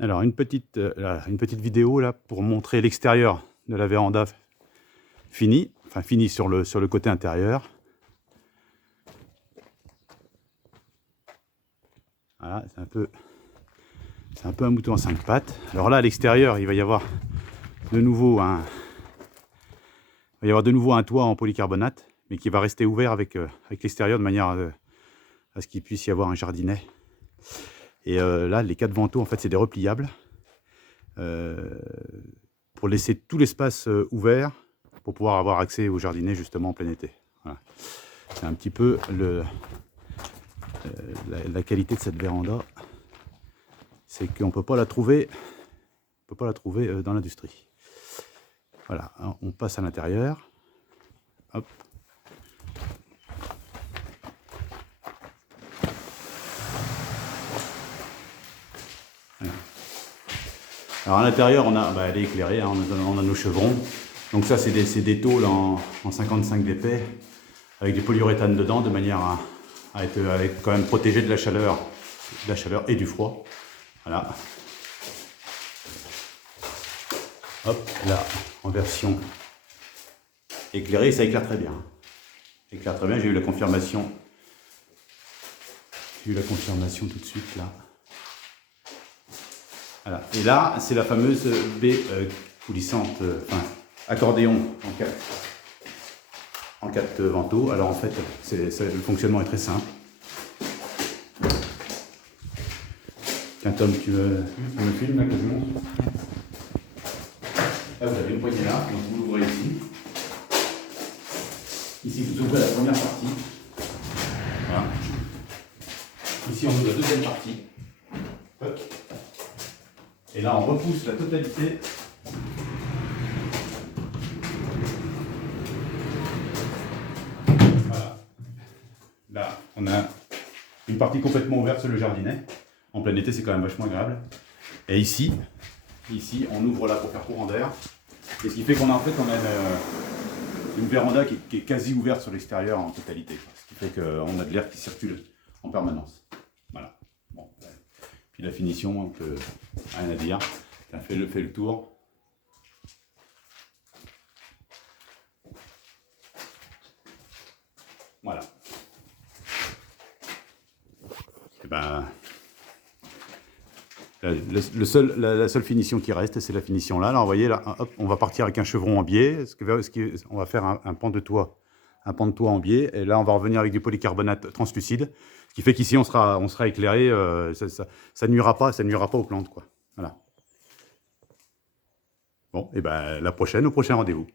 Alors une petite vidéo là pour montrer l'extérieur de la véranda fini, enfin fini sur le côté intérieur. Voilà, c'est un peu un mouton à 5 pattes. Alors là à l'extérieur, il va y avoir de nouveau un toit en polycarbonate, mais qui va rester ouvert avec l'extérieur de manière à ce qu'il puisse y avoir un jardinet. Et là, les 4 vantaux, en fait, c'est des repliables pour laisser tout l'espace ouvert pour pouvoir avoir accès au jardinet justement en plein été. Voilà. C'est un petit peu la qualité de cette véranda, c'est qu'on ne peut pas la trouver, dans l'industrie. Voilà, on passe à l'intérieur. Hop. Voilà. Alors à l'intérieur, elle est éclairée, hein, on a nos chevrons. Donc ça, c'est des tôles en 55 d'épais, avec des polyuréthanes dedans, de manière à être quand même protégé de la chaleur et du froid. Voilà. Hop, là, en version éclairée, ça éclaire très bien. Éclaire très bien, j'ai eu la confirmation. J'ai eu la confirmation tout de suite là. Voilà. Et là, c'est la fameuse baie coulissante, accordéon en 4 vantaux. Alors en fait, le fonctionnement est très simple. Tiens Tom, tu me filmes là que je montre. Là vous avez une poignée là, donc vous l'ouvrez ici. Ici vous ouvrez la première partie. Voilà. Ici on ouvre la deuxième partie. Hop. Et là on repousse la totalité. Voilà. Là on a une partie complètement ouverte sur le jardinet. En plein été c'est quand même vachement agréable. Et ici on ouvre là pour faire courant d'air. Et ce qui fait qu'on a une véranda qui est quasi ouverte sur l'extérieur en totalité. Ce qui fait qu'on a de l'air qui circule en permanence. Voilà. Bon. Puis la finition, rien à dire. Fait le tour. Voilà. Et ben, la seule finition qui reste, c'est la finition là. Alors, vous voyez, là, hop, on va partir avec un chevron en biais. On va faire un pan de toit en biais. Et là, on va revenir avec du polycarbonate translucide. Ce qui fait qu'ici, on sera éclairé. Ça nuira pas aux plantes, quoi. Voilà. Bon, et ben, au prochain rendez-vous.